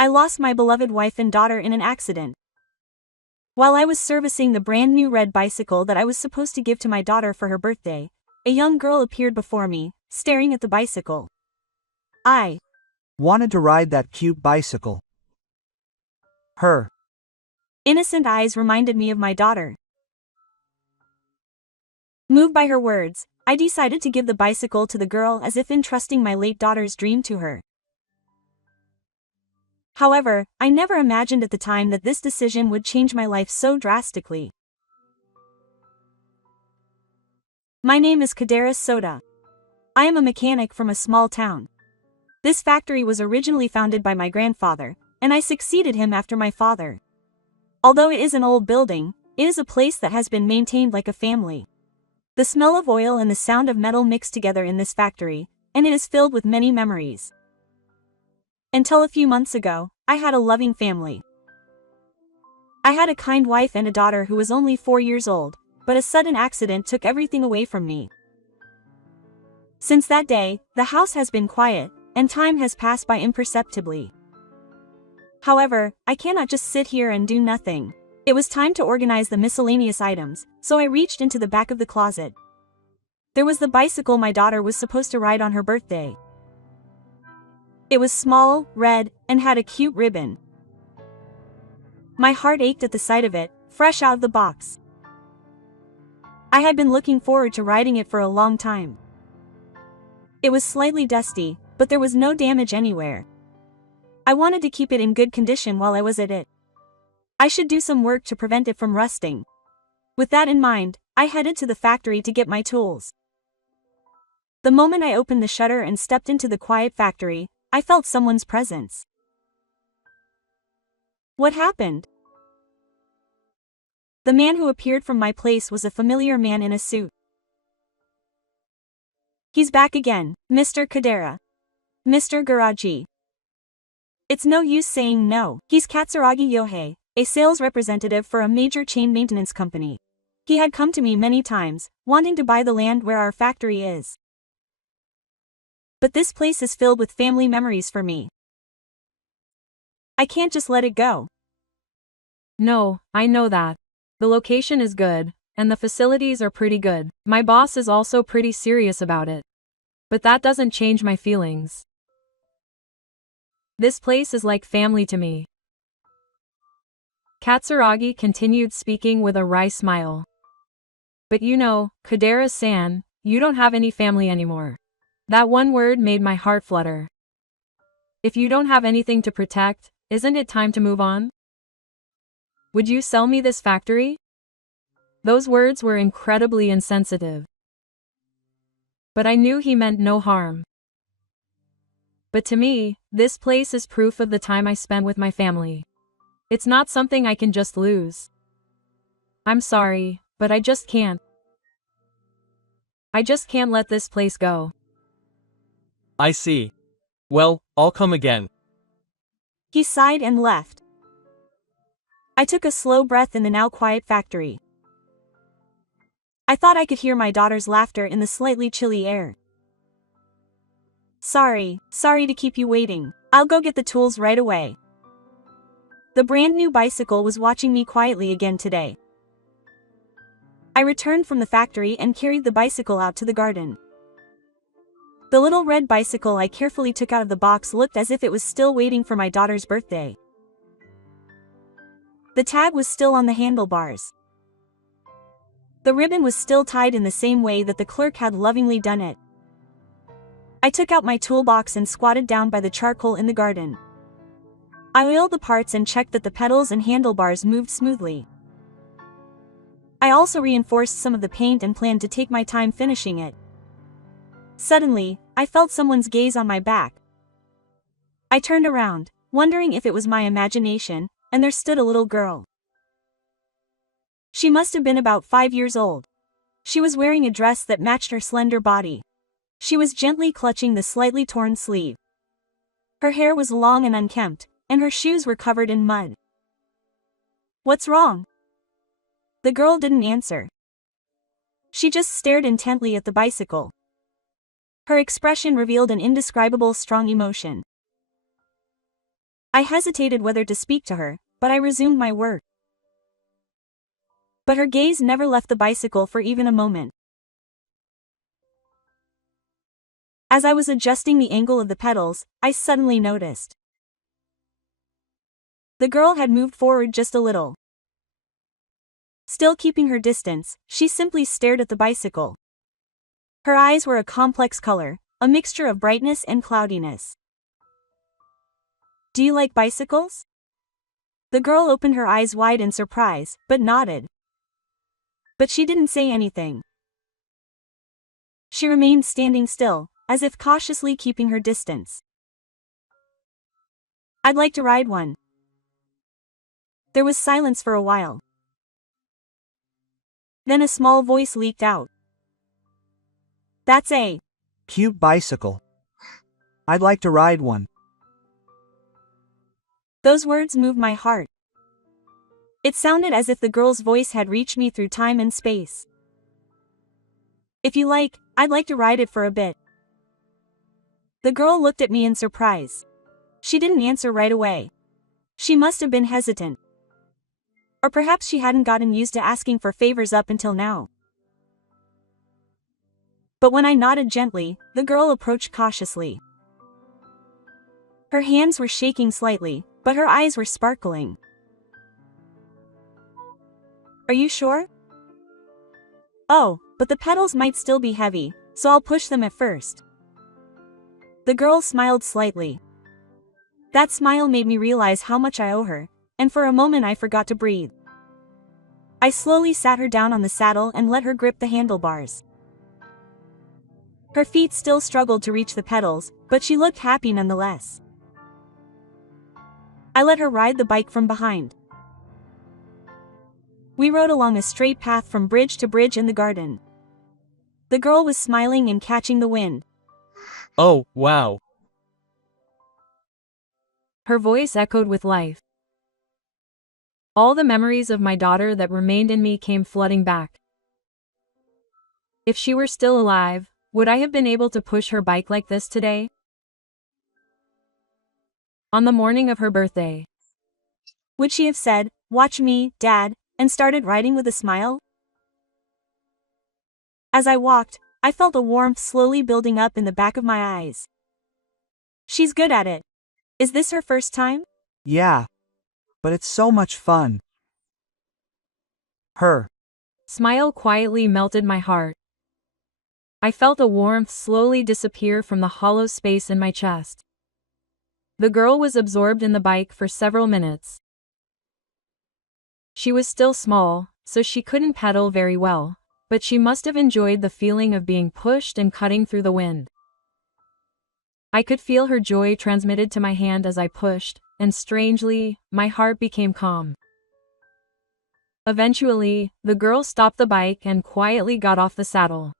I lost my beloved wife and daughter in an accident. While I was servicing the brand new red bicycle that I was supposed to give to my daughter for her birthday, a young girl appeared before me, staring at the bicycle. I wanted to ride that cute bicycle. Her innocent eyes reminded me of my daughter. Moved by her words, I decided to give the bicycle to the girl as if entrusting my late daughter's dream to her. However, I never imagined at the time that this decision would change my life so drastically. My name is Kadera Soda. I am a mechanic from a small town. This factory was originally founded by my grandfather, and I succeeded him after my father. Although it is an old building, it is a place that has been maintained like a family. The smell of oil and the sound of metal mix together in this factory, and it is filled with many memories. Until a few months ago, I had a loving family. I had a kind wife and a daughter who was only 4 years old, but a sudden accident took everything away from me. Since that day, the house has been quiet, and time has passed by imperceptibly. However, I cannot just sit here and do nothing. It was time to organize the miscellaneous items, so I reached into the back of the closet. There was the bicycle my daughter was supposed to ride on her birthday. It was small, red, and had a cute ribbon. My heart ached at the sight of it, fresh out of the box. I had been looking forward to riding it for a long time. It was slightly dusty, but there was no damage anywhere. I wanted to keep it in good condition while I was at it. I should do some work to prevent it from rusting. With that in mind, I headed to the factory to get my tools. The moment I opened the shutter and stepped into the quiet factory, I felt someone's presence. What happened? The man who appeared from my place was a familiar man in a suit. He's back again, Mr. Kadera. Mr. Garaji. It's no use saying no. He's Katsuragi Yohei, a sales representative for a major chain maintenance company. He had come to me many times, wanting to buy the land where our factory is. But this place is filled with family memories for me. I can't just let it go. No, I know that. The location is good, and the facilities are pretty good. My boss is also pretty serious about it. But that doesn't change my feelings. This place is like family to me. Katsuragi continued speaking with a wry smile. But you know, Kadera-san, you don't have any family anymore. That one word made my heart flutter. If you don't have anything to protect, isn't it time to move on? Would you sell me this factory? Those words were incredibly insensitive. But I knew he meant no harm. But to me, this place is proof of the time I spent with my family. It's not something I can just lose. I'm sorry, but I just can't. I just can't let this place go. I see. Well, I'll come again. He sighed and left. I took a slow breath in the now quiet factory. I thought I could hear my daughter's laughter in the slightly chilly air. Sorry to keep you waiting. I'll go get the tools right away. The brand new bicycle was watching me quietly again today. I returned from the factory and carried the bicycle out to the garden. The little red bicycle I carefully took out of the box looked as if it was still waiting for my daughter's birthday. The tag was still on the handlebars. The ribbon was still tied in the same way that the clerk had lovingly done it. I took out my toolbox and squatted down by the charcoal in the garden. I oiled the parts and checked that the pedals and handlebars moved smoothly. I also reinforced some of the paint and planned to take my time finishing it. Suddenly, I felt someone's gaze on my back. I turned around, wondering if it was my imagination, and there stood a little girl. She must have been about 5 years old. She was wearing a dress that matched her slender body. She was gently clutching the slightly torn sleeve. Her hair was long and unkempt, and her shoes were covered in mud. "What's wrong?" The girl didn't answer. She just stared intently at the bicycle. Her expression revealed an indescribable strong emotion. I hesitated whether to speak to her, but I resumed my work. But her gaze never left the bicycle for even a moment. As I was adjusting the angle of the pedals, I suddenly noticed. The girl had moved forward just a little. Still keeping her distance, she simply stared at the bicycle. Her eyes were a complex color, a mixture of brightness and cloudiness. Do you like bicycles? The girl opened her eyes wide in surprise, but nodded. But she didn't say anything. She remained standing still, as if cautiously keeping her distance. I'd like to ride one. There was silence for a while. Then a small voice leaked out. That's a cute bicycle. I'd like to ride one. Those words moved my heart. It sounded as if the girl's voice had reached me through time and space. If you like, I'd like to ride it for a bit. The girl looked at me in surprise. She didn't answer right away. She must have been hesitant. Or perhaps she hadn't gotten used to asking for favors up until now. But when I nodded gently, the girl approached cautiously. Her hands were shaking slightly, but her eyes were sparkling. Are you sure? Oh, but the pedals might still be heavy, so I'll push them at first. The girl smiled slightly. That smile made me realize how much I owe her, and for a moment I forgot to breathe. I slowly sat her down on the saddle and let her grip the handlebars. Her feet still struggled to reach the pedals, but she looked happy nonetheless. I let her ride the bike from behind. We rode along a straight path from bridge to bridge in the garden. The girl was smiling and catching the wind. Oh, wow. Her voice echoed with life. All the memories of my daughter that remained in me came flooding back. If she were still alive, would I have been able to push her bike like this today? On the morning of her birthday, would she have said, "Watch me, Dad," and started riding with a smile? As I walked, I felt a warmth slowly building up in the back of my eyes. She's good at it. Is this her first time? Yeah. But it's so much fun. Her smile quietly melted my heart. I felt a warmth slowly disappear from the hollow space in my chest. The girl was absorbed in the bike for several minutes. She was still small, so she couldn't pedal very well, but she must have enjoyed the feeling of being pushed and cutting through the wind. I could feel her joy transmitted to my hand as I pushed, and strangely, my heart became calm. Eventually, the girl stopped the bike and quietly got off the saddle.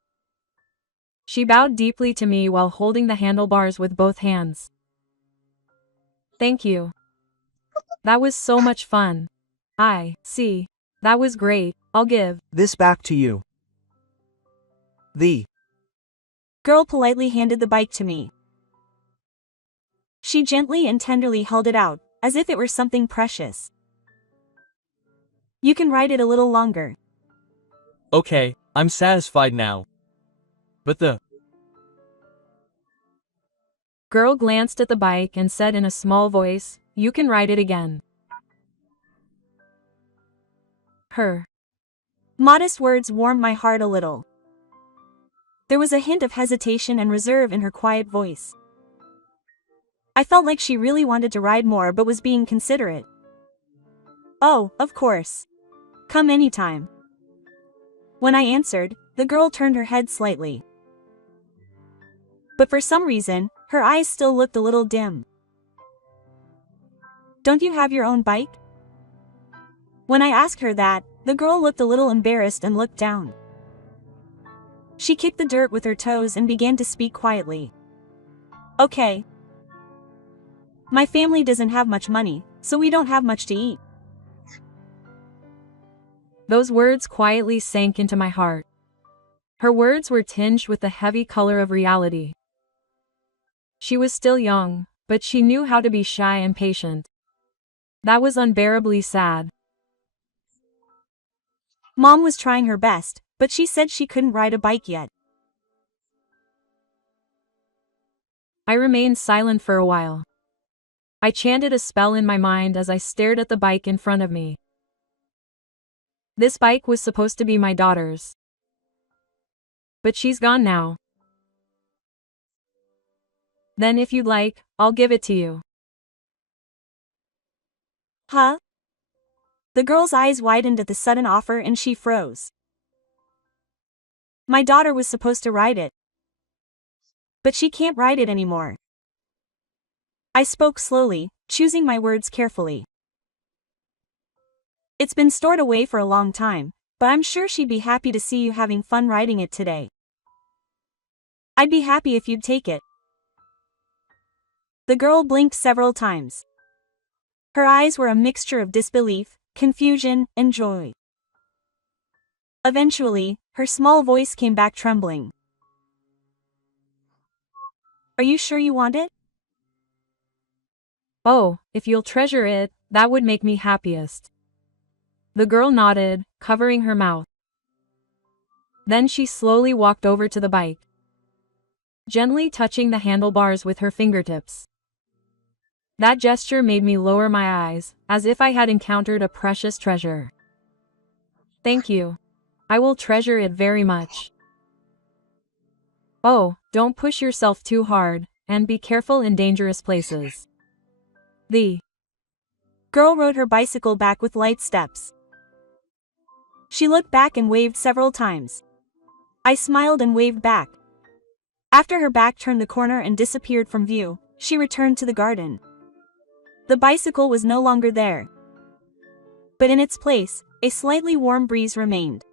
She bowed deeply to me while holding the handlebars with both hands. Thank you. That was so much fun. See. That was great. I'll give this back to you. The girl politely handed the bike to me. She gently and tenderly held it out, as if it were something precious. You can ride it a little longer. Okay, I'm satisfied now. But the girl glanced at the bike and said in a small voice, "You can ride it again." Her modest words warmed my heart a little. There was a hint of hesitation and reserve in her quiet voice. I felt like she really wanted to ride more but was being considerate. Oh, of course. Come anytime. When I answered, the girl turned her head slightly. But for some reason, her eyes still looked a little dim. Don't you have your own bike? When I asked her that, the girl looked a little embarrassed and looked down. She kicked the dirt with her toes and began to speak quietly. Okay. My family doesn't have much money, so we don't have much to eat. Those words quietly sank into my heart. Her words were tinged with the heavy color of reality. She was still young, but she knew how to be shy and patient. That was unbearably sad. Mom was trying her best, but she said she couldn't ride a bike yet. I remained silent for a while. I chanted a spell in my mind as I stared at the bike in front of me. This bike was supposed to be my daughter's. But she's gone now. Then if you'd like, I'll give it to you. Huh? The girl's eyes widened at the sudden offer and she froze. My daughter was supposed to ride it. But she can't ride it anymore. I spoke slowly, choosing my words carefully. It's been stored away for a long time, but I'm sure she'd be happy to see you having fun riding it today. I'd be happy if you'd take it. The girl blinked several times. Her eyes were a mixture of disbelief, confusion, and joy. Eventually, her small voice came back trembling. Are you sure you want it? Oh, if you'll treasure it, that would make me happiest. The girl nodded, covering her mouth. Then she slowly walked over to the bike, gently touching the handlebars with her fingertips. That gesture made me lower my eyes, as if I had encountered a precious treasure. Thank you. I will treasure it very much. Oh, don't push yourself too hard, and be careful in dangerous places. The girl rode her bicycle back with light steps. She looked back and waved several times. I smiled and waved back. After her back turned the corner and disappeared from view, she returned to the garden. The bicycle was no longer there. But in its place, a slightly warm breeze remained.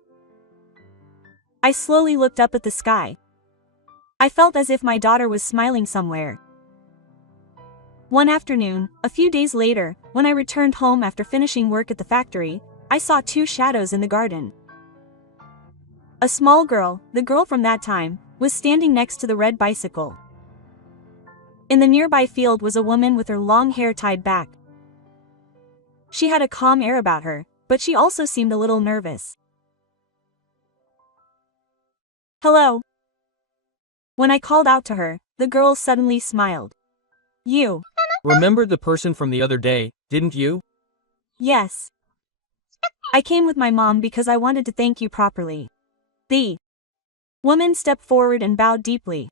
I slowly looked up at the sky. I felt as if my daughter was smiling somewhere. One afternoon, a few days later, when I returned home after finishing work at the factory, I saw two shadows in the garden. A small girl, the girl from that time, was standing next to the red bicycle. In the nearby field was a woman with her long hair tied back. She had a calm air about her, but she also seemed a little nervous. Hello. When I called out to her, the girl suddenly smiled. You. Remembered the person from the other day, didn't you? Yes. I came with my mom because I wanted to thank you properly. The woman stepped forward and bowed deeply.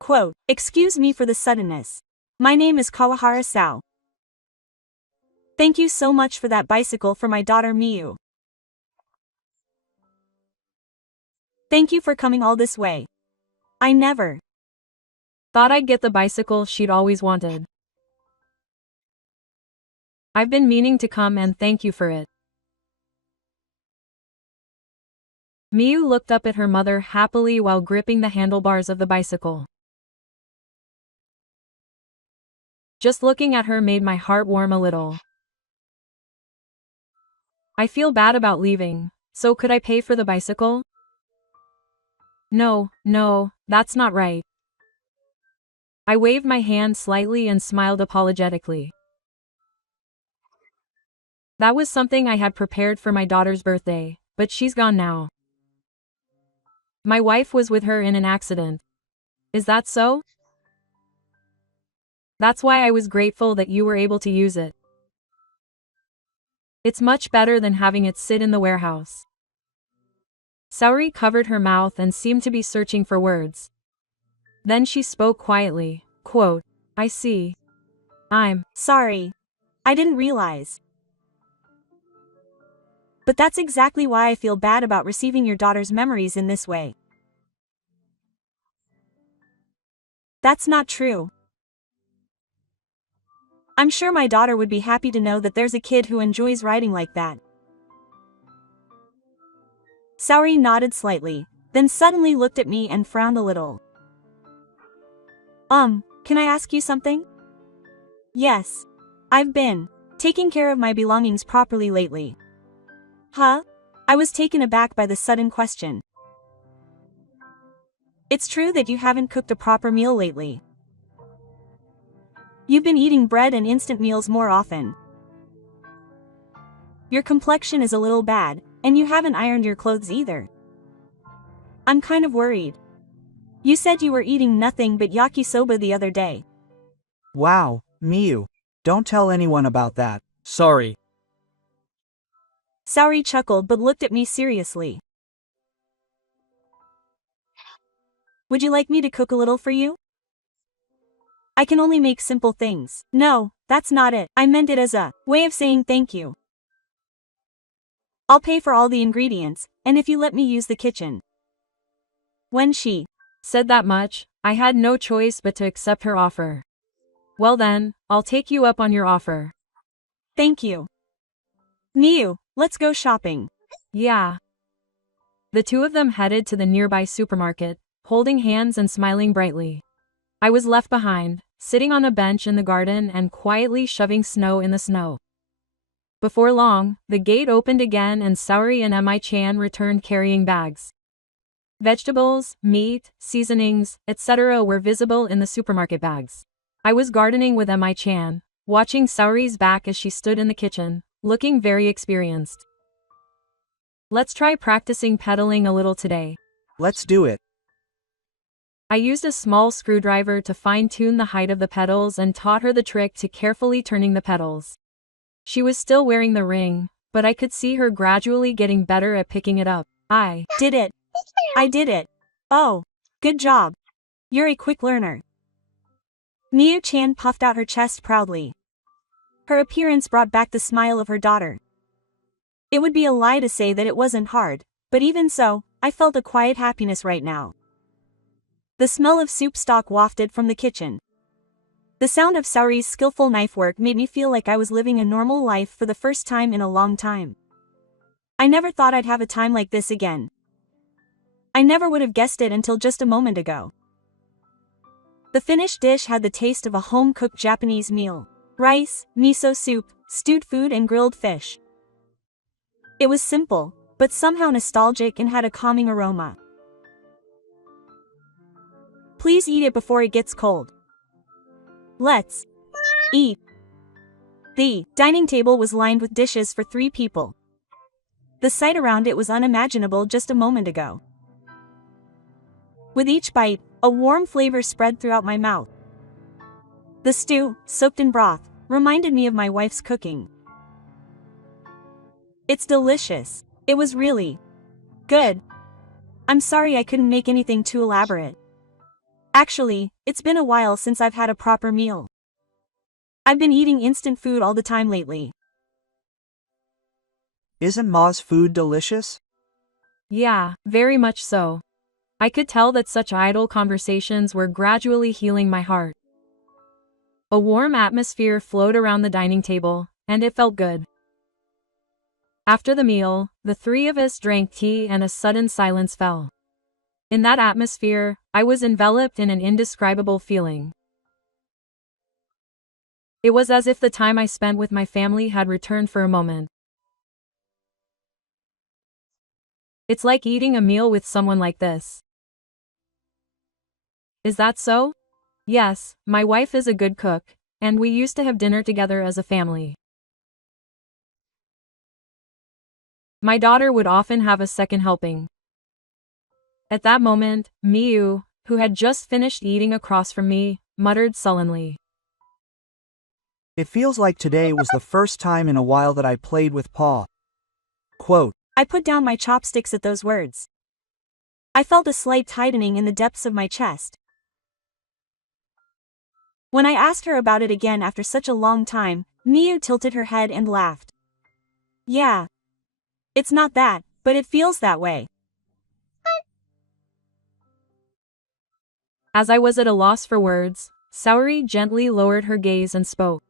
Quote, excuse me for the suddenness. My name is Kawahara Sao. Thank you so much for that bicycle for my daughter Miyu. Thank you for coming all this way. I never thought I'd get the bicycle she'd always wanted. I've been meaning to come and thank you for it. Miyu looked up at her mother happily while gripping the handlebars of the bicycle. Just looking at her made my heart warm a little. I feel bad about leaving, so could I pay for the bicycle? No, that's not right. I waved my hand slightly and smiled apologetically. That was something I had prepared for my daughter's birthday, but she's gone now. My wife was with her in an accident. Is that so? That's why I was grateful that you were able to use it. It's much better than having it sit in the warehouse. Saori covered her mouth and seemed to be searching for words. Then she spoke quietly, quote, I see. I'm sorry. I didn't realize. But that's exactly why I feel bad about receiving your daughter's memories in this way. That's not true. I'm sure my daughter would be happy to know that there's a kid who enjoys riding like that. Saori nodded slightly, then suddenly looked at me and frowned a little. Can I ask you something? Yes. I've been taking care of my belongings properly lately. Huh? I was taken aback by the sudden question. It's true that you haven't cooked a proper meal lately. You've been eating bread and instant meals more often. Your complexion is a little bad, and you haven't ironed your clothes either. I'm kind of worried. You said you were eating nothing but yakisoba the other day. Wow, Miyu. Don't tell anyone about that. Sorry. Saori chuckled but looked at me seriously. Would you like me to cook a little for you? I can only make simple things. No, that's not it. I meant it as a way of saying thank you. I'll pay for all the ingredients, and if you let me use the kitchen. When she said that much, I had no choice but to accept her offer. Well then, I'll take you up on your offer. Thank you. Miyu, let's go shopping. Yeah. The two of them headed to the nearby supermarket, holding hands and smiling brightly. I was left behind, sitting on a bench in the garden and quietly shoving snow in the snow. Before long, the gate opened again and Saori and Mi-chan returned carrying bags. Vegetables, meat, seasonings, etc. were visible in the supermarket bags. I was gardening with Mi-chan, watching Saori's back as she stood in the kitchen, looking very experienced. Let's try practicing pedaling a little today. Let's do it. I used a small screwdriver to fine-tune the height of the pedals and taught her the trick to carefully turning the pedals. She was still wearing the ring, but I could see her gradually getting better at picking it up. I did it. I did it. Oh, good job. You're a quick learner. Miyu-chan puffed out her chest proudly. Her appearance brought back the smile of her daughter. It would be a lie to say that it wasn't hard, but even so, I felt a quiet happiness right now. The smell of soup stock wafted from the kitchen. The sound of Saori's skillful knife work made me feel like I was living a normal life for the first time in a long time. I never thought I'd have a time like this again. I never would have guessed it until just a moment ago. The finished dish had the taste of a home-cooked Japanese meal. Rice, miso soup, stewed food and grilled fish. It was simple, but somehow nostalgic and had a calming aroma. Please eat it before it gets cold. Let's eat. The dining table was lined with dishes for 3 people. The sight around it was unimaginable just a moment ago. With each bite, a warm flavor spread throughout my mouth. The stew, soaked in broth, reminded me of my wife's cooking. It's delicious. It was really good. I'm sorry I couldn't make anything too elaborate. Actually, it's been a while since I've had a proper meal. I've been eating instant food all the time lately. Isn't Ma's food delicious? Yeah, very much so. I could tell that such idle conversations were gradually healing my heart. A warm atmosphere flowed around the dining table, and it felt good. After the meal, the 3 of us drank tea and a sudden silence fell. In that atmosphere, I was enveloped in an indescribable feeling. It was as if the time I spent with my family had returned for a moment. It's like eating a meal with someone like this. Is that so? Yes, my wife is a good cook, and we used to have dinner together as a family. My daughter would often have a second helping. At that moment, Miyu, who had just finished eating across from me, muttered sullenly. It feels like today was the first time in a while that I played with Pa. Quote. I put down my chopsticks at those words. I felt a slight tightening in the depths of my chest. When I asked her about it again after such a long time, Miyu tilted her head and laughed. Yeah. It's not that, but it feels that way. As I was at a loss for words, Saori gently lowered her gaze and spoke.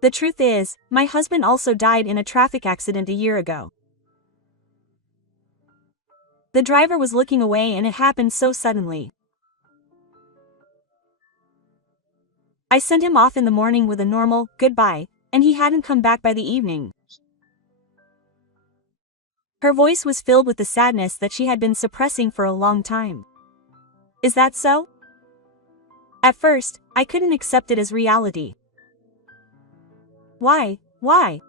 The truth is, my husband also died in a traffic accident a year ago. The driver was looking away and it happened so suddenly. I sent him off in the morning with a normal goodbye, and he hadn't come back by the evening. Her voice was filled with the sadness that she had been suppressing for a long time. Is that so? At first, I couldn't accept it as reality. Why? Why?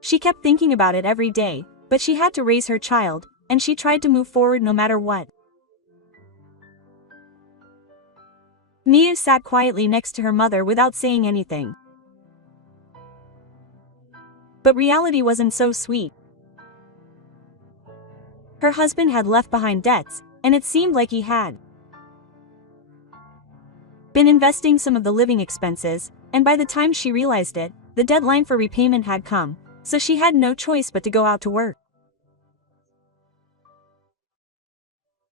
She kept thinking about it every day, but she had to raise her child, and she tried to move forward no matter what. Mia sat quietly next to her mother without saying anything. But reality wasn't so sweet. Her husband had left behind debts, and it seemed like he had been investing some of the living expenses, and by the time she realized it, the deadline for repayment had come, so she had no choice but to go out to work.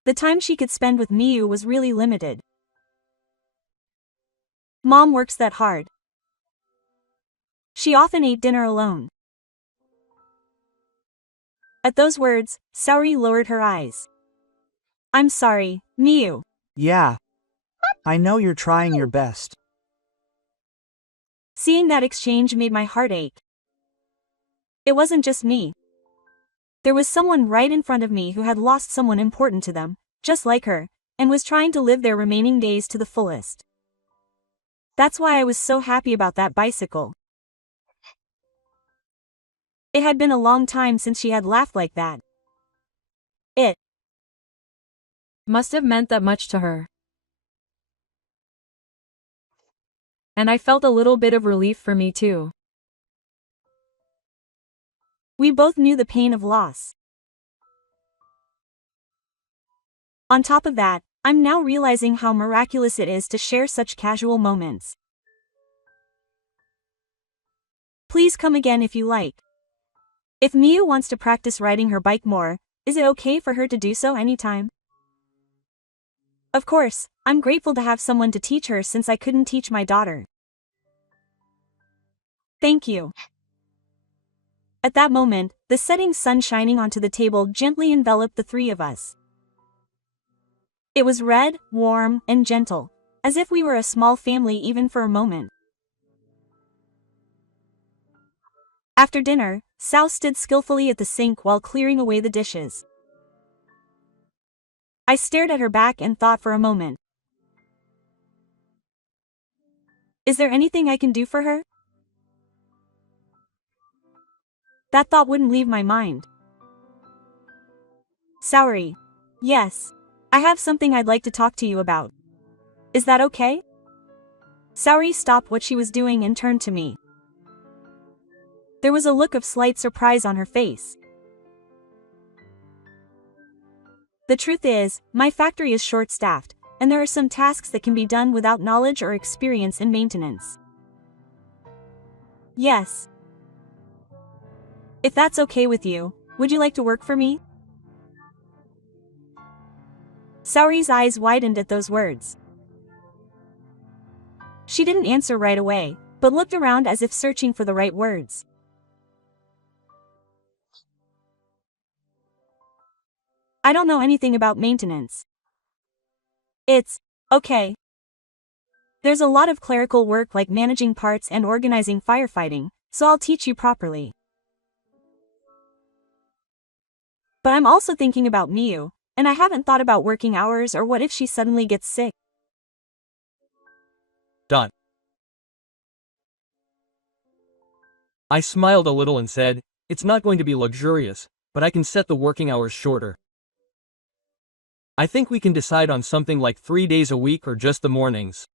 The time she could spend with Miu was really limited. Mom works that hard. She often ate dinner alone. At those words, Saori lowered her eyes. I'm sorry, Miu. Yeah. I know you're trying your best. Seeing that exchange made my heart ache. It wasn't just me. There was someone right in front of me who had lost someone important to them, just like her, and was trying to live their remaining days to the fullest. That's why I was so happy about that bicycle. It had been a long time since she had laughed like that. It must have meant that much to her. And I felt a little bit of relief for me too. We both knew the pain of loss. On top of that, I'm now realizing how miraculous it is to share such casual moments. Please come again if you like. If Miu wants to practice riding her bike more, is it okay for her to do so anytime? Of course, I'm grateful to have someone to teach her since I couldn't teach my daughter. Thank you. At that moment, the setting sun shining onto the table gently enveloped the three of us. It was red, warm, and gentle, as if we were a small family even for a moment. After dinner, Sao stood skillfully at the sink while clearing away the dishes. I stared at her back and thought for a moment. Is there anything I can do for her? That thought wouldn't leave my mind. Saori. Yes. I have something I'd like to talk to you about. Is that okay? Saori stopped what she was doing and turned to me. There was a look of slight surprise on her face. The truth is, my factory is short-staffed, and there are some tasks that can be done without knowledge or experience in maintenance. Yes. If that's okay with you, would you like to work for me? Saori's eyes widened at those words. She didn't answer right away, but looked around as if searching for the right words. I don't know anything about maintenance. It's okay. There's a lot of clerical work like managing parts and organizing firefighting, so I'll teach you properly. But I'm also thinking about Miu, and I haven't thought about working hours or what if she suddenly gets sick. I smiled a little and said, it's not going to be luxurious, but I can set the working hours shorter. I think we can decide on something like 3 days a week or just the mornings.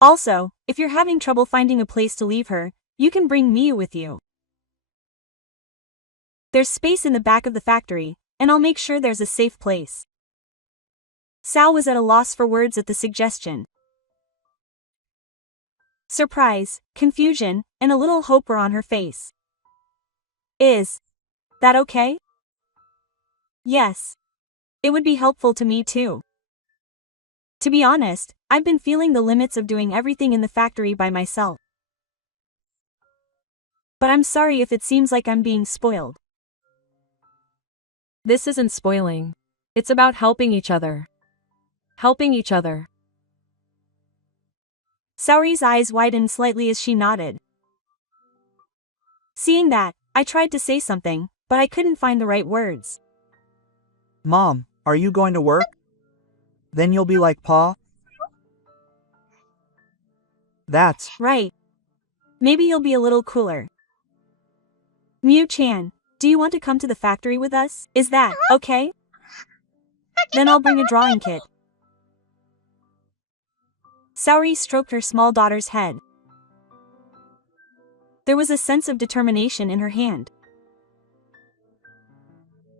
Also, if you're having trouble finding a place to leave her, you can bring Miu with you. There's space in the back of the factory, and I'll make sure there's a safe place. Sao was at a loss for words at the suggestion. Surprise, confusion, and a little hope were on her face. Is that okay? Yes. It would be helpful to me too. To be honest, I've been feeling the limits of doing everything in the factory by myself. But I'm sorry if it seems like I'm being spoiled. This isn't spoiling. It's about helping each other. Helping each other. Saori's eyes widened slightly as she nodded. Seeing that, I tried to say something, but I couldn't find the right words. Mom, Are you going to work? Then you'll be like Pa? That's right. Maybe you'll be a little cooler. Miu-chan, do you want to come to the factory with us? Is that okay? Then I'll bring a drawing kit. Saori stroked her small daughter's head. There was a sense of determination in her hand.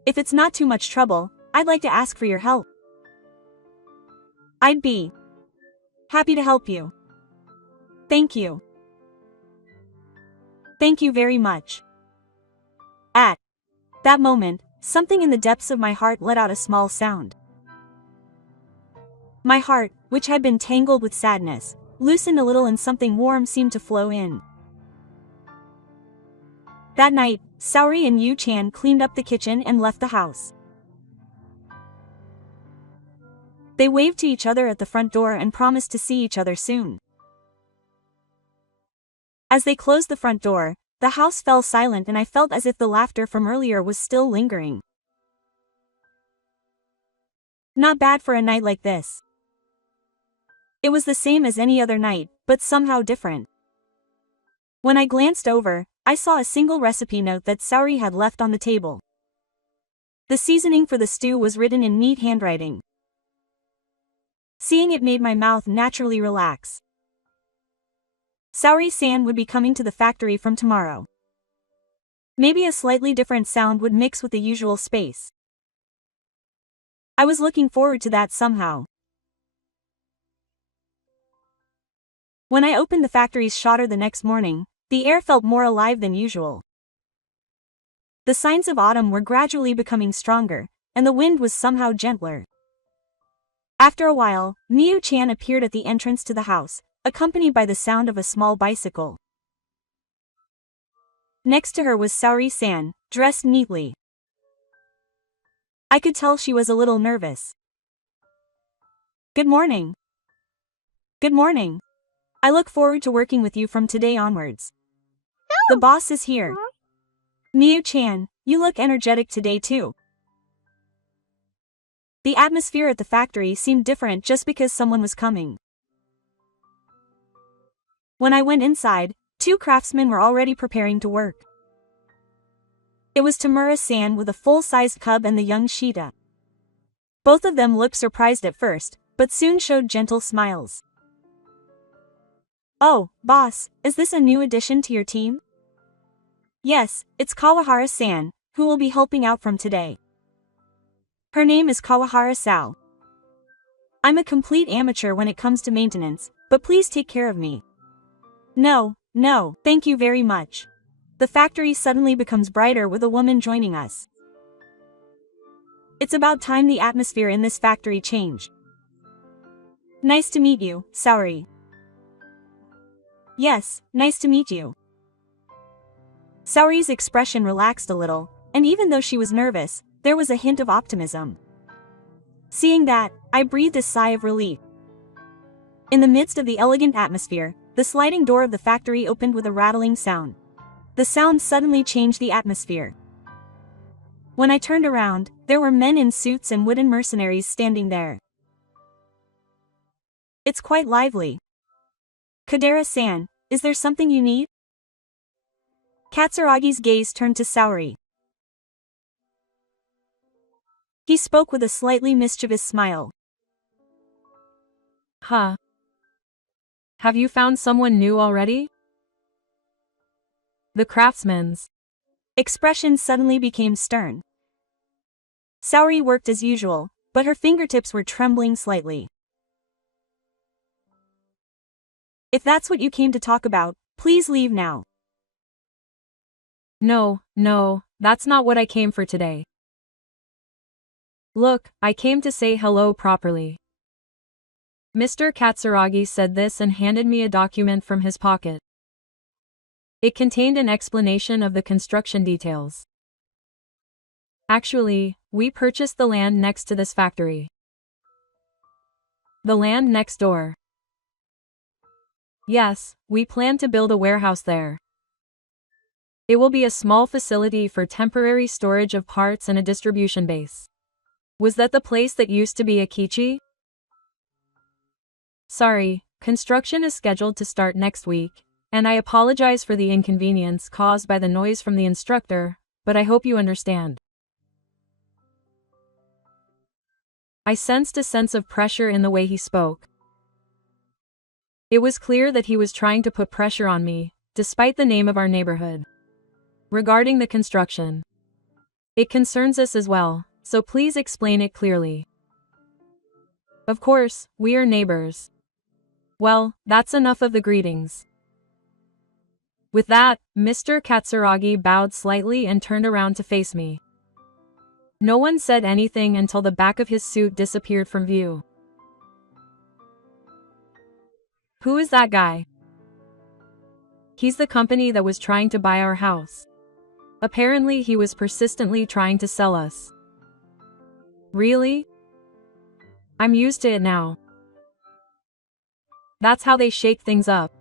If it's not too much trouble, I'd like to ask for your help. I'd be happy to help you. Thank you. Thank you very much. At that moment, something in the depths of my heart let out a small sound. My heart, which had been tangled with sadness, loosened a little and something warm seemed to flow in. That night, Saori and Yu-chan cleaned up the kitchen and left the house. They waved to each other at the front door and promised to see each other soon. As they closed the front door, the house fell silent and I felt as if the laughter from earlier was still lingering. Not bad for a night like this. It was the same as any other night, but somehow different. When I glanced over, I saw a single recipe note that Saori had left on the table. The seasoning for the stew was written in neat handwriting. Seeing it made my mouth naturally relax. Saori-san would be coming to the factory from tomorrow. Maybe a slightly different sound would mix with the usual space. I was looking forward to that somehow. When I opened the factory's shutter the next morning, the air felt more alive than usual. The signs of autumn were gradually becoming stronger, and the wind was somehow gentler. After a while, Miu-chan appeared at the entrance to the house, accompanied by the sound of a small bicycle. Next to her was Saori-san, dressed neatly. I could tell she was a little nervous. Good morning. Good morning. I look forward to working with you from today onwards. The boss is here. Miu-chan, you look energetic today too. The atmosphere at the factory seemed different just because someone was coming. When I went inside, 2 craftsmen were already preparing to work. It was Tamura-san with a full-sized cub and the young Shita. Both of them looked surprised at first, but soon showed gentle smiles. Oh, boss, is this a new addition to your team? Yes, it's Kawahara-san, who will be helping out from today. Her name is Kawahara-sao. I'm a complete amateur when it comes to maintenance, but please take care of me. No, thank you very much. The factory suddenly becomes brighter with a woman joining us. It's about time the atmosphere in this factory changed. Nice to meet you, Saori. Yes, nice to meet you. Saori's expression relaxed a little, and even though she was nervous, there was a hint of optimism. Seeing that, I breathed a sigh of relief. In the midst of the elegant atmosphere, the sliding door of the factory opened with a rattling sound. The sound suddenly changed the atmosphere. When I turned around, there were men in suits and wooden mercenaries standing there. It's quite lively. Kadera-san, is there something you need? Katsuragi's gaze turned to Saori. He spoke with a slightly mischievous smile. Huh? Have you found someone new already? The craftsman's expression suddenly became stern. Saori worked as usual, but her fingertips were trembling slightly. If that's what you came to talk about, please leave now. No, that's not what I came for today. Look, I came to say hello properly. Mr. Katsuragi said this and handed me a document from his pocket. It contained an explanation of the construction details. Actually, we purchased the land next to this factory. The land next door. Yes, we plan to build a warehouse there. It will be a small facility for temporary storage of parts and a distribution base. Was that the place that used to be Akichi? Sorry, construction is scheduled to start next week, and I apologize for the inconvenience caused by the noise from the instructor, but I hope you understand. I sensed a sense of pressure in the way he spoke. It was clear that he was trying to put pressure on me, despite the name of our neighborhood. Regarding the construction, it concerns us as well, so please explain it clearly. Of course, we are neighbors. Well, that's enough of the greetings. With that, Mr. Katsuragi bowed slightly and turned around to face me. No one said anything until the back of his suit disappeared from view. Who is that guy? He's the company that was trying to buy our house. Apparently he was persistently trying to sell us. Really? I'm used to it now. That's how they shake things up.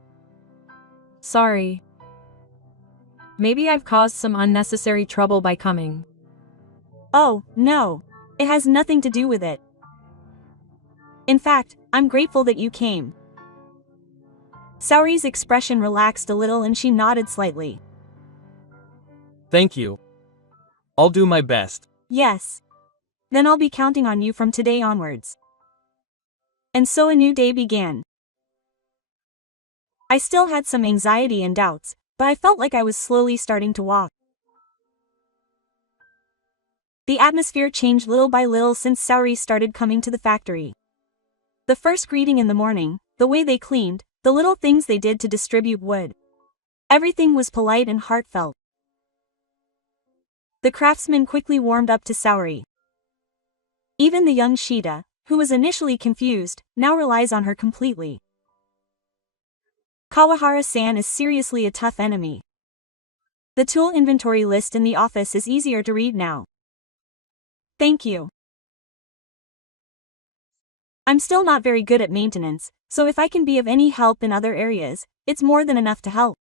Sorry. Maybe I've caused some unnecessary trouble by coming. Oh, no. It has nothing to do with it. In fact, I'm grateful that you came. Saori's expression relaxed a little and she nodded slightly. Thank you. I'll do my best. Yes. Then I'll be counting on you from today onwards. And so a new day began. I still had some anxiety and doubts, but I felt like I was slowly starting to walk. The atmosphere changed little by little since Saori started coming to the factory. The first greeting in the morning, the way they cleaned, the little things they did to distribute wood. Everything was polite and heartfelt. The craftsmen quickly warmed up to Saori. Even the young Shida, who was initially confused, now relies on her completely. Kawahara-san is seriously a tough enemy. The tool inventory list in the office is easier to read now. Thank you. I'm still not very good at maintenance, so if I can be of any help in other areas, it's more than enough to help.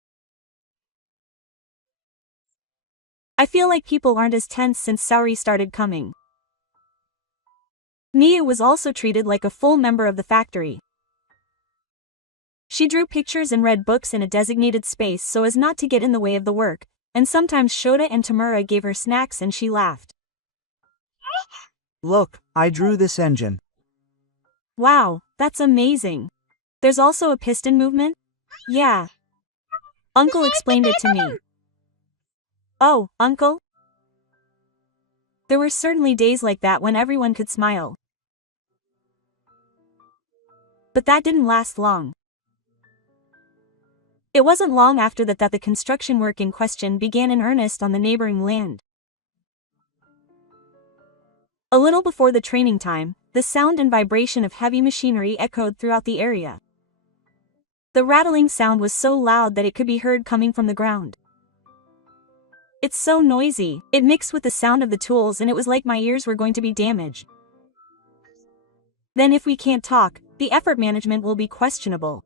I feel like people aren't as tense since Saori started coming. Nia was also treated like a full member of the factory. She drew pictures and read books in a designated space so as not to get in the way of the work, and sometimes Shota and Tamura gave her snacks and she laughed. Look, I drew this engine. Wow, that's amazing. There's also a piston movement? Yeah. Uncle explained it to me. Oh, Uncle? There were certainly days like that when everyone could smile. But that didn't last long. It wasn't long after that the construction work in question began in earnest on the neighboring land. A little before the training time, the sound and vibration of heavy machinery echoed throughout the area. The rattling sound was so loud that it could be heard coming from the ground. It's so noisy, it mixed with the sound of the tools and it was like my ears were going to be damaged. Then if we can't talk, the effort management will be questionable.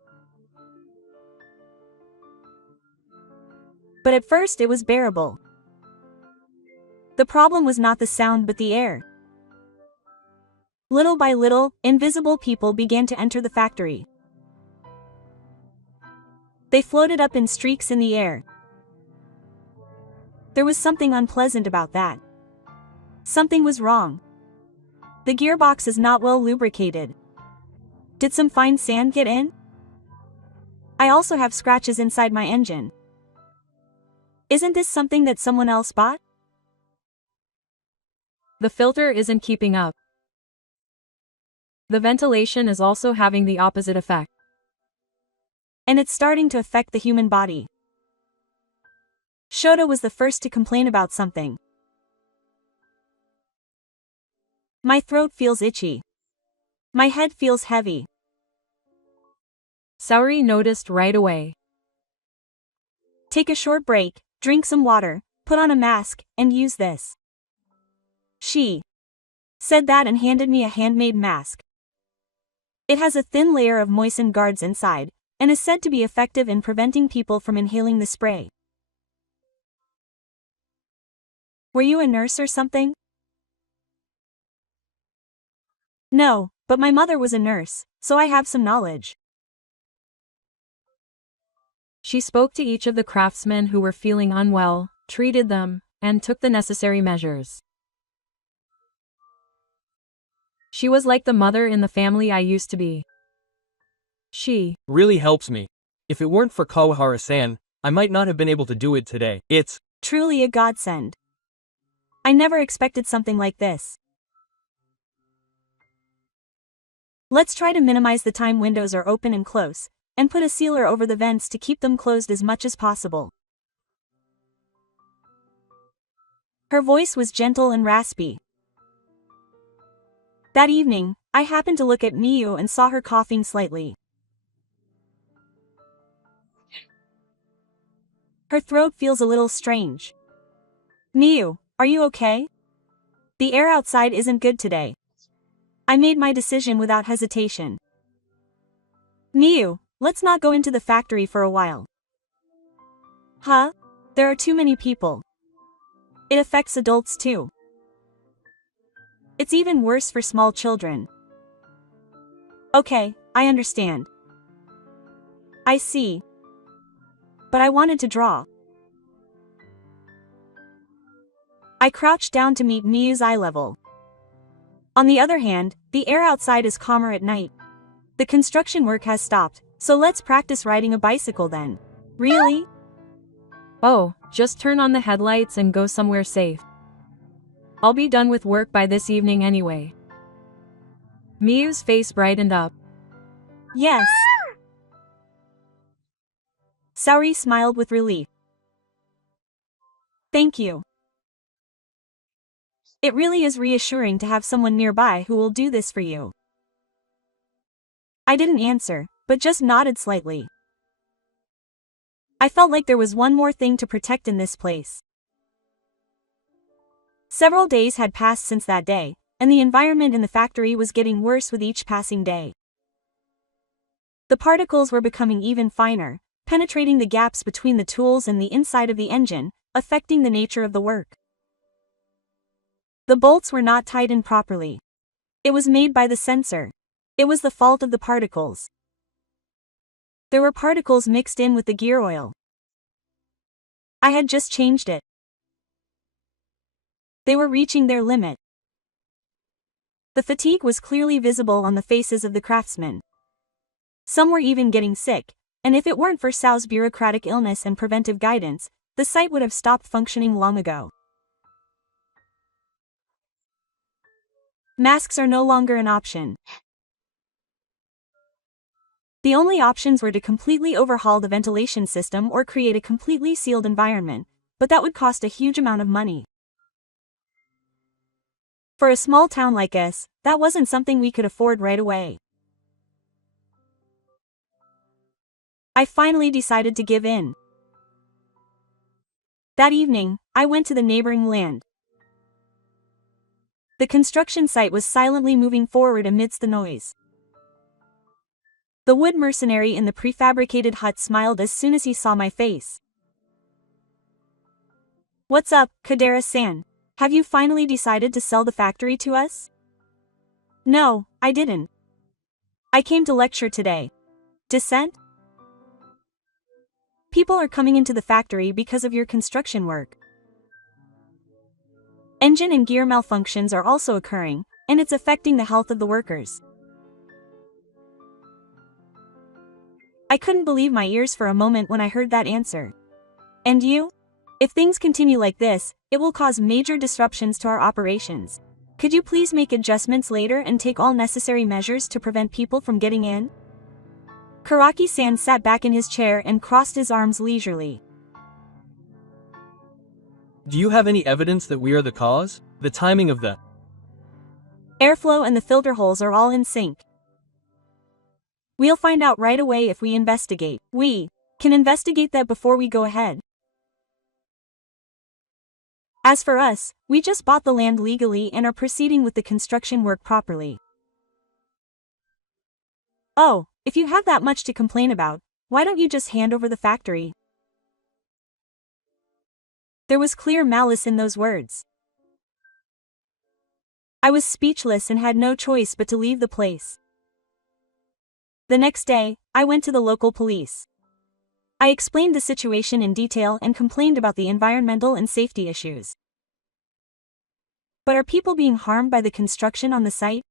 But at first it was bearable. The problem was not the sound but the air. Little by little, invisible people began to enter the factory. They floated up in streaks in the air. There was something unpleasant about that. Something was wrong. The gearbox is not well lubricated. Did some fine sand get in? I also have scratches inside my engine. Isn't this something that someone else bought? The filter isn't keeping up. The ventilation is also having the opposite effect. And it's starting to affect the human body. Shota was the first to complain about something. My throat feels itchy. My head feels heavy. Saori noticed right away. Take a short break, drink some water, put on a mask, and use this. She said that and handed me a handmade mask. It has a thin layer of moistened guards inside, and is said to be effective in preventing people from inhaling the spray. Were you a nurse or something? No, but my mother was a nurse, so I have some knowledge. She spoke to each of the craftsmen who were feeling unwell, treated them, and took the necessary measures. She was like the mother in the family I used to be. She really helps me. If it weren't for Kawahara-san, I might not have been able to do it today. It's truly a godsend. I never expected something like this. Let's try to minimize the time windows are open and close, and put a sealer over the vents to keep them closed as much as possible. Her voice was gentle and raspy. That evening, I happened to look at Miyu and saw her coughing slightly. Her throat feels a little strange. Miyu, are you okay? The air outside isn't good today. I made my decision without hesitation. Miyu, let's not go into the factory for a while. Huh? There are too many people. It affects adults too. It's even worse for small children. Okay, I understand. I see. But I wanted to draw. I crouched down to meet Miyu's eye level. On the other hand, the air outside is calmer at night. The construction work has stopped, so let's practice riding a bicycle then. Really? Oh, just turn on the headlights and go somewhere safe. I'll be done with work by this evening anyway. Miyu's face brightened up. Yes. Saori smiled with relief. Thank you. It really is reassuring to have someone nearby who will do this for you. I didn't answer, but just nodded slightly. I felt like there was one more thing to protect in this place. Several days had passed since that day, and the environment in the factory was getting worse with each passing day. The particles were becoming even finer, penetrating the gaps between the tools and the inside of the engine, affecting the nature of the work. The bolts were not tightened properly. It was made by the sensor. It was the fault of the particles. There were particles mixed in with the gear oil. I had just changed it. They were reaching their limit. The fatigue was clearly visible on the faces of the craftsmen. Some were even getting sick, and if it weren't for Sao's bureaucratic illness and preventive guidance, the site would have stopped functioning long ago. Masks are no longer an option. The only options were to completely overhaul the ventilation system or create a completely sealed environment, but that would cost a huge amount of money. For a small town like us, that wasn't something we could afford right away. I finally decided to give in. That evening, I went to the neighboring land. The construction site was silently moving forward amidst the noise. The wood mercenary in the prefabricated hut smiled as soon as he saw my face. What's up, Kadera-san? Have you finally decided to sell the factory to us? No, I didn't. I came to lecture today. Dissent? People are coming into the factory because of your construction work. Engine and gear malfunctions are also occurring, and it's affecting the health of the workers. I couldn't believe my ears for a moment when I heard that answer. And you? If things continue like this, it will cause major disruptions to our operations. Could you please make adjustments later and take all necessary measures to prevent people from getting in? Karaki-san sat back in his chair and crossed his arms leisurely. Do you have any evidence that we are the cause? The timing of the airflow and the filter holes are all in sync. We'll find out right away if we investigate. We can investigate that before we go ahead. As for us, we just bought the land legally and are proceeding with the construction work properly. Oh, if you have that much to complain about, why don't you just hand over the factory? There was clear malice in those words. I was speechless and had no choice but to leave the place. The next day, I went to the local police. I explained the situation in detail and complained about the environmental and safety issues. But are people being harmed by the construction on the site?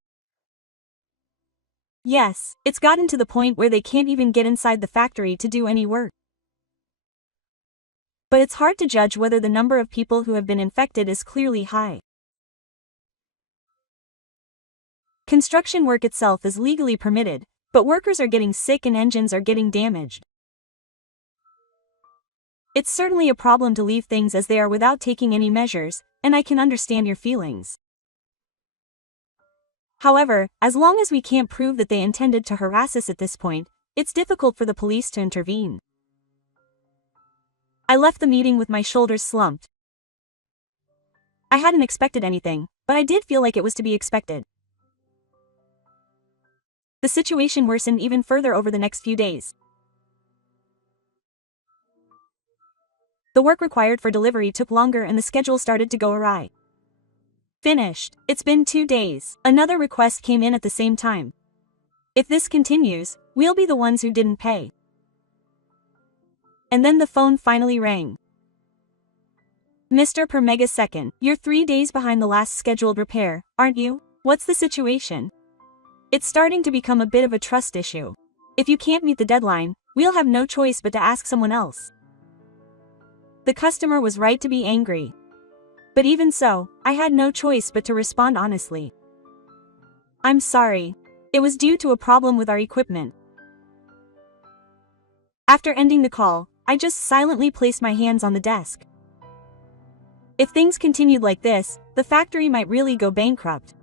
Yes, it's gotten to the point where they can't even get inside the factory to do any work. But it's hard to judge whether the number of people who have been infected is clearly high. Construction work itself is legally permitted, but workers are getting sick and engines are getting damaged. It's certainly a problem to leave things as they are without taking any measures, and I can understand your feelings. However, as long as we can't prove that they intended to harass us at this point, it's difficult for the police to intervene. I left the meeting with my shoulders slumped. I hadn't expected anything, but I did feel like it was to be expected. The situation worsened even further over the next few days. The work required for delivery took longer and the schedule started to go awry. Finished. It's been 2 days. Another request came in at the same time. If this continues, we'll be the ones who didn't pay. And then the phone finally rang. Mr. Per Megasecond, you're 3 days behind the last scheduled repair, aren't you? What's the situation? It's starting to become a bit of a trust issue. If you can't meet the deadline, we'll have no choice but to ask someone else. The customer was right to be angry. But even so, I had no choice but to respond honestly. I'm sorry. It was due to a problem with our equipment. After ending the call, I just silently placed my hands on the desk. If things continued like this, the factory might really go bankrupt.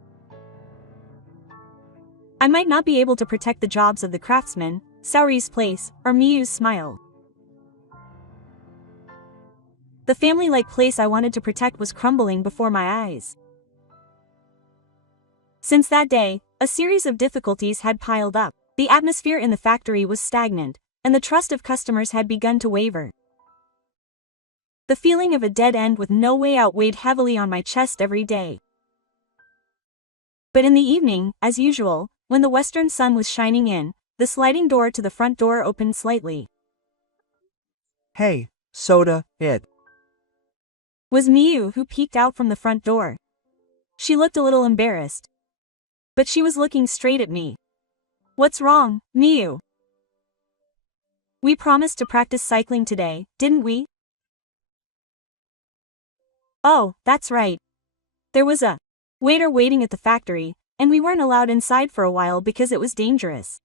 I might not be able to protect the jobs of the craftsmen, Saori's place, or Miyu's smile. The family-like place I wanted to protect was crumbling before my eyes. Since that day, a series of difficulties had piled up. The atmosphere in the factory was stagnant, and the trust of customers had begun to waver. The feeling of a dead end with no way out weighed heavily on my chest every day. But in the evening, as usual, when the western sun was shining in, the sliding door to the front door opened slightly. Hey, Soda, it Was Miyu who peeked out from the front door. She looked a little embarrassed. But she was looking straight at me. What's wrong, Miyu? We promised to practice cycling today, didn't we? Oh, that's right. There was a waiter waiting at the factory, and we weren't allowed inside for a while because it was dangerous.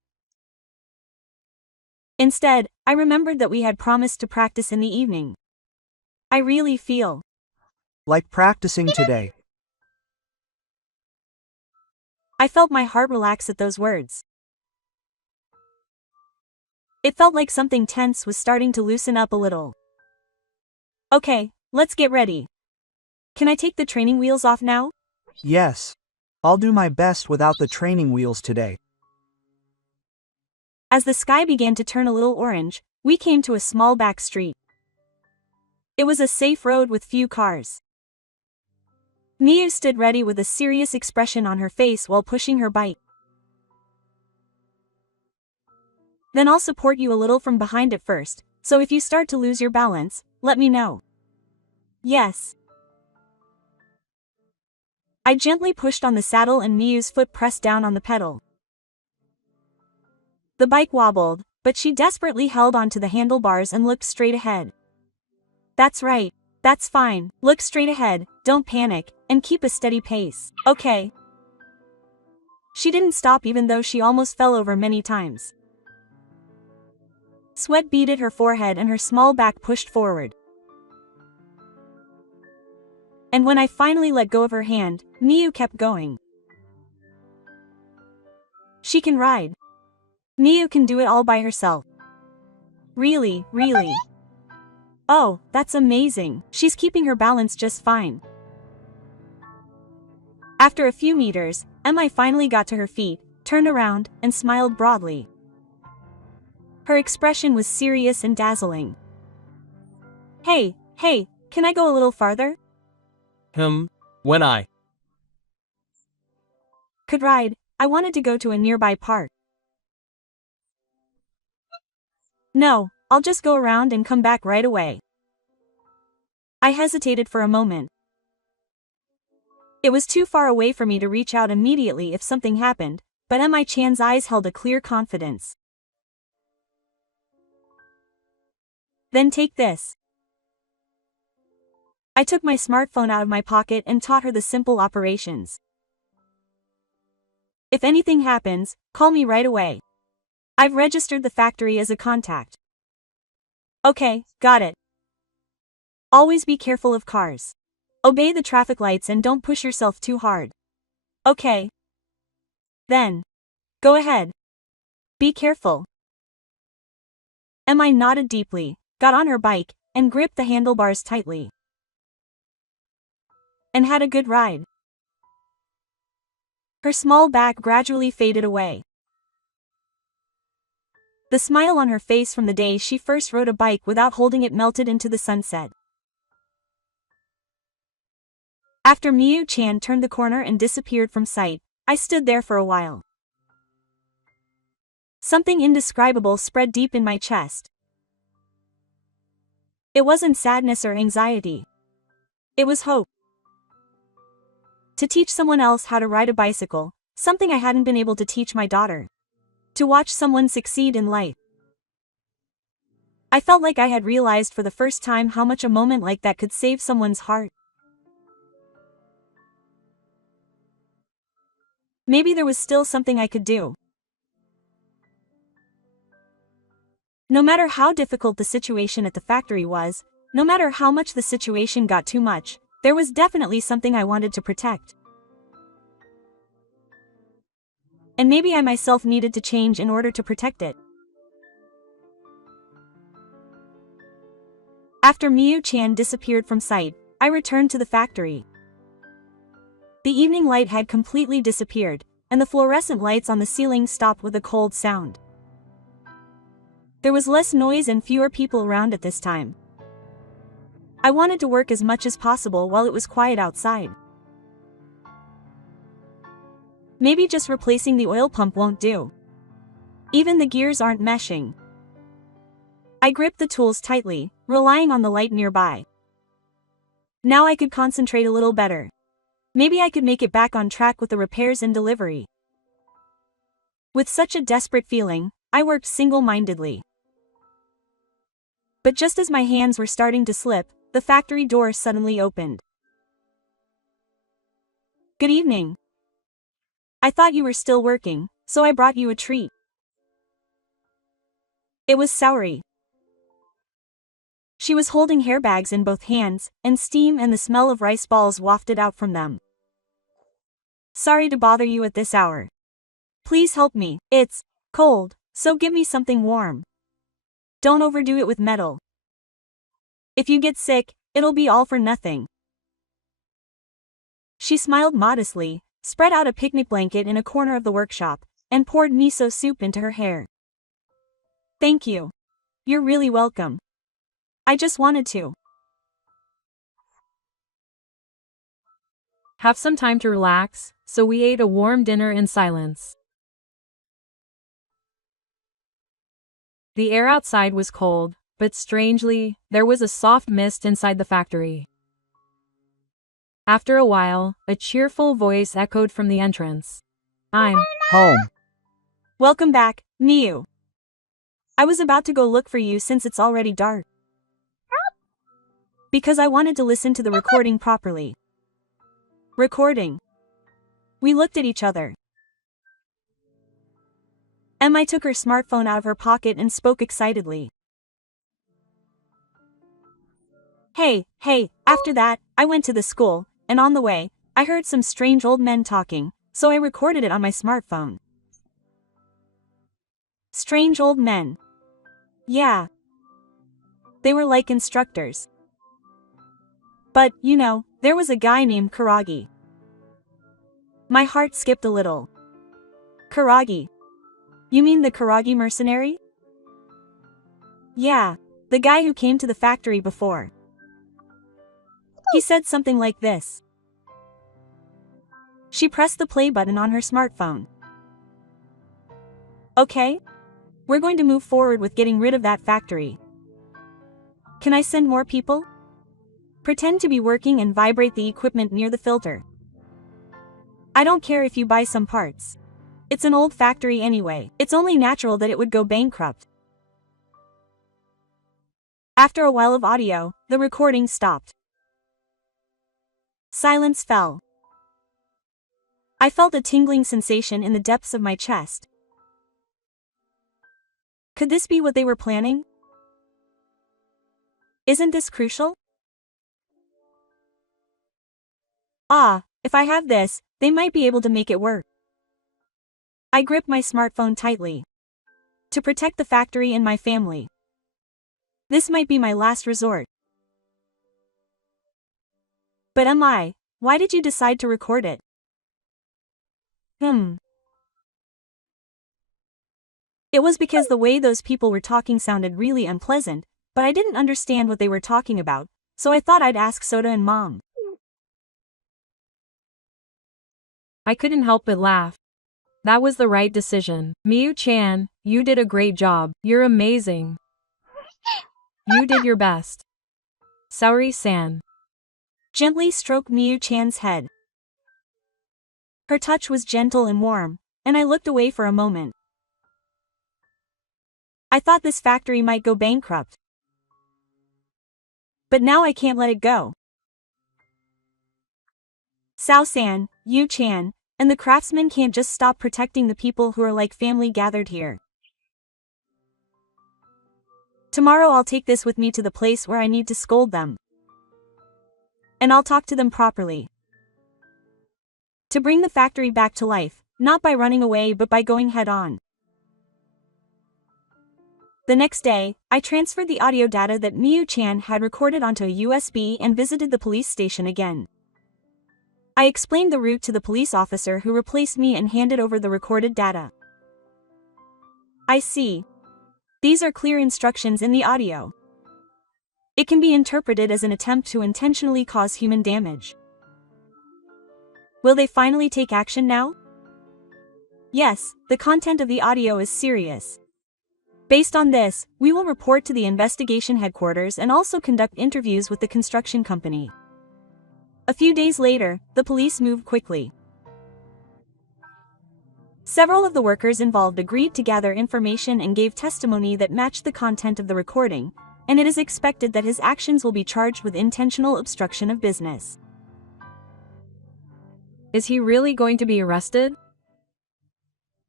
Instead, I remembered that we had promised to practice in the evening. I really feel like practicing today. I felt my heart relax at those words. It felt like something tense was starting to loosen up a little. Okay, let's get ready. Can I take the training wheels off now? Yes. I'll do my best without the training wheels today. As the sky began to turn a little orange, we came to a small back street. It was a safe road with few cars. Miyu stood ready with a serious expression on her face while pushing her bike. Then I'll support you a little from behind at first, so if you start to lose your balance, let me know. Yes. I gently pushed on the saddle and Miyu's foot pressed down on the pedal. The bike wobbled, but she desperately held onto the handlebars and looked straight ahead. That's right. That's fine. Look straight ahead, don't panic, and keep a steady pace. Okay. She didn't stop even though she almost fell over many times. Sweat beaded her forehead and her small back pushed forward. And when I finally let go of her hand, Miyu kept going. She can ride. Miyu can do it all by herself. Really, really. Oh, that's amazing. She's keeping her balance just fine. After a few meters, Emma finally got to her feet, turned around, and smiled broadly. Her expression was serious and dazzling. Hey, can I go a little farther? When I could ride, I wanted to go to a nearby park. No, I'll just go around and come back right away. I hesitated for a moment. It was too far away for me to reach out immediately if something happened, but M.I. Chan's eyes held a clear confidence. Then take this. I took my smartphone out of my pocket and taught her the simple operations. If anything happens, call me right away. I've registered the factory as a contact. Okay, got it. Always be careful of cars. Obey the traffic lights and don't push yourself too hard. Okay. Then. Go ahead. Be careful. M.I. nodded deeply, got on her bike, and gripped the handlebars tightly. And had a good ride. Her small back gradually faded away. The smile on her face from the day she first rode a bike without holding it melted into the sunset. After Miyu Chan turned the corner and disappeared from sight, I stood there for a while. Something indescribable spread deep in my chest. It wasn't sadness or anxiety. It was hope. To teach someone else how to ride a bicycle, something I hadn't been able to teach my daughter. To watch someone succeed in life. I felt like I had realized for the first time how much a moment like that could save someone's heart. Maybe there was still something I could do. No matter how difficult the situation at the factory was, no matter how much the situation got too much, there was definitely something I wanted to protect. And maybe I myself needed to change in order to protect it. After Miyu Chan disappeared from sight, I returned to the factory. The evening light had completely disappeared, and the fluorescent lights on the ceiling stopped with a cold sound. There was less noise and fewer people around at this time. I wanted to work as much as possible while it was quiet outside. Maybe just replacing the oil pump won't do. Even the gears aren't meshing. I gripped the tools tightly, relying on the light nearby. Now I could concentrate a little better. Maybe I could make it back on track with the repairs and delivery. With such a desperate feeling, I worked single-mindedly. But just as my hands were starting to slip, the factory door suddenly opened. Good evening. I thought you were still working, so I brought you a treat. It was Saori. She was holding hairbags in both hands, and steam and the smell of rice balls wafted out from them. Sorry to bother you at this hour. Please help me, it's cold, so give me something warm. Don't overdo it with metal. If you get sick, it'll be all for nothing. She smiled modestly, spread out a picnic blanket in a corner of the workshop, and poured miso soup into her hair. Thank you. You're really welcome. I just wanted to have some time to relax, so we ate a warm dinner in silence. The air outside was cold, but strangely, there was a soft mist inside the factory. After a while, a cheerful voice echoed from the entrance. I'm Home. Welcome back, Miyu. I was about to go look for you since it's already dark. Because I wanted to listen to the recording properly. Recording. We looked at each other. M.I. took her smartphone out of her pocket and spoke excitedly. Hey, after that, I went to the school, and on the way, I heard some strange old men talking, so I recorded it on my smartphone. Strange old men. Yeah. They were like instructors. But, you know, there was a guy named Karagi. My heart skipped a little. Karagi. You mean the Karagi mercenary? Yeah, the guy who came to the factory before. He said something like this. She pressed the play button on her smartphone. Okay. We're going to move forward with getting rid of that factory. Can I send more people? Pretend to be working and vibrate the equipment near the filter. I don't care if you buy some parts. It's an old factory anyway. It's only natural that it would go bankrupt. After a while of audio, the recording stopped. Silence fell. I felt a tingling sensation in the depths of my chest. Could this be what they were planning? Isn't this crucial? Ah, if I have this, they might be able to make it work. I gripped my smartphone tightly. To protect the factory and my family. This might be my last resort. But why did you decide to record it? It was because the way those people were talking sounded really unpleasant, but I didn't understand what they were talking about, so I thought I'd ask Soda and Mom. I couldn't help but laugh. That was the right decision. Miyu-chan, you did a great job. You're amazing. You did your best. Saori-san Gently stroked Miyu-chan's head. Her touch was gentle and warm, and I looked away for a moment. I thought this factory might go bankrupt. But now I can't let it go. Sao-san, Yu-chan, and the craftsmen can't just stop protecting the people who are like family gathered here. Tomorrow I'll take this with me to the place where I need to scold them. And I'll talk to them properly. To bring the factory back to life, not by running away but by going head-on. The next day, I transferred the audio data that Miyu-chan had recorded onto a USB and visited the police station again. I explained the route to the police officer who replaced me and handed over the recorded data. I see. These are clear instructions in the audio. It can be interpreted as an attempt to intentionally cause human damage. Will they finally take action now? Yes, the content of the audio is serious. Based on this, we will report to the investigation headquarters and also conduct interviews with the construction company. A few days later, the police moved quickly. Several of the workers involved agreed to gather information and gave testimony that matched the content of the recording, and it is expected that his actions will be charged with intentional obstruction of business. Is he really going to be arrested?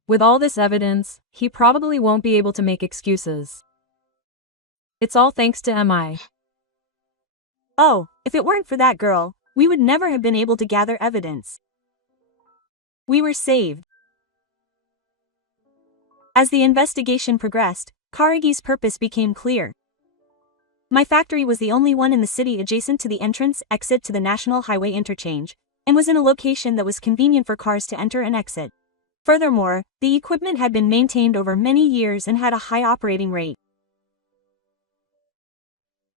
With all this evidence, he probably won't be able to make excuses. It's all thanks to MI. Oh, if it weren't for that girl, we would never have been able to gather evidence. We were saved. As the investigation progressed, Karagi's purpose became clear. My factory was the only one in the city adjacent to the entrance-exit to the National Highway interchange, and was in a location that was convenient for cars to enter and exit. Furthermore, the equipment had been maintained over many years and had a high operating rate.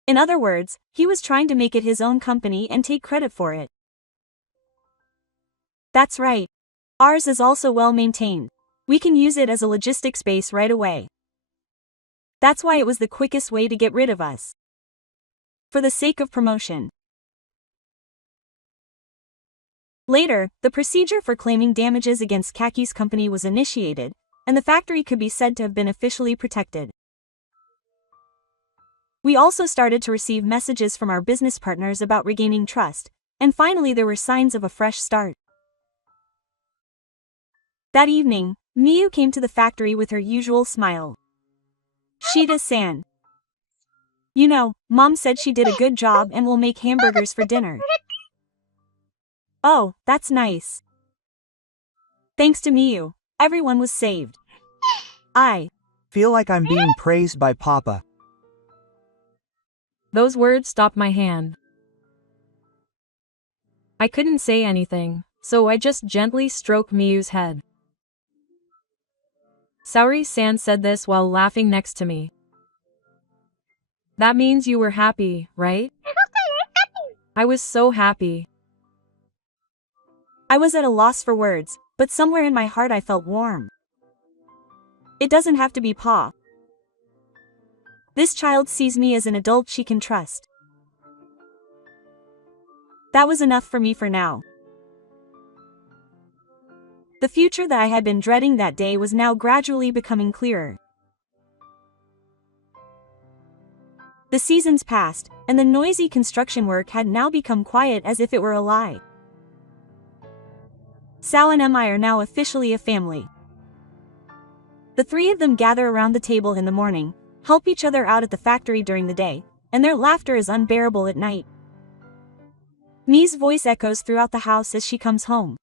In other words, he was trying to make it his own company and take credit for it. That's right. Ours is also well maintained. We can use it as a logistics base right away. That's why it was the quickest way to get rid of us. For the sake of promotion. Later, the procedure for claiming damages against Kaki's company was initiated, and the factory could be said to have been officially protected. We also started to receive messages from our business partners about regaining trust, and finally there were signs of a fresh start. That evening, Miyu came to the factory with her usual smile. Shida-san. You know, Mom said she did a good job and will make hamburgers for dinner. Oh, that's nice. Thanks to Miyu, everyone was saved. I feel like I'm being praised by Papa. Those words stopped my hand. I couldn't say anything, so I just gently stroked Miyu's head. Saori-san said this while laughing next to me. That means you were happy, right? I was so happy. I was at a loss for words, but somewhere in my heart I felt warm. It doesn't have to be Pa. This child sees me as an adult she can trust. That was enough for me for now. The future that I had been dreading that day was now gradually becoming clearer. The seasons passed, and the noisy construction work had now become quiet as if it were a lie. Sal and I are now officially a family. The three of them gather around the table in the morning, help each other out at the factory during the day, and their laughter is unbearable at night. Mi's voice echoes throughout the house as she comes home.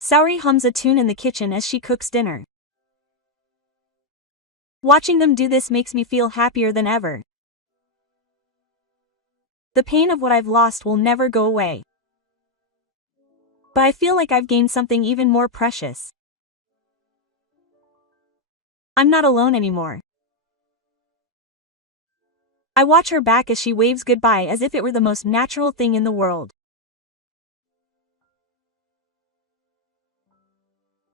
Saori hums a tune in the kitchen as she cooks dinner. Watching them do this makes me feel happier than ever. The pain of what I've lost will never go away. But I feel like I've gained something even more precious. I'm not alone anymore. I watch her back as she waves goodbye as if it were the most natural thing in the world.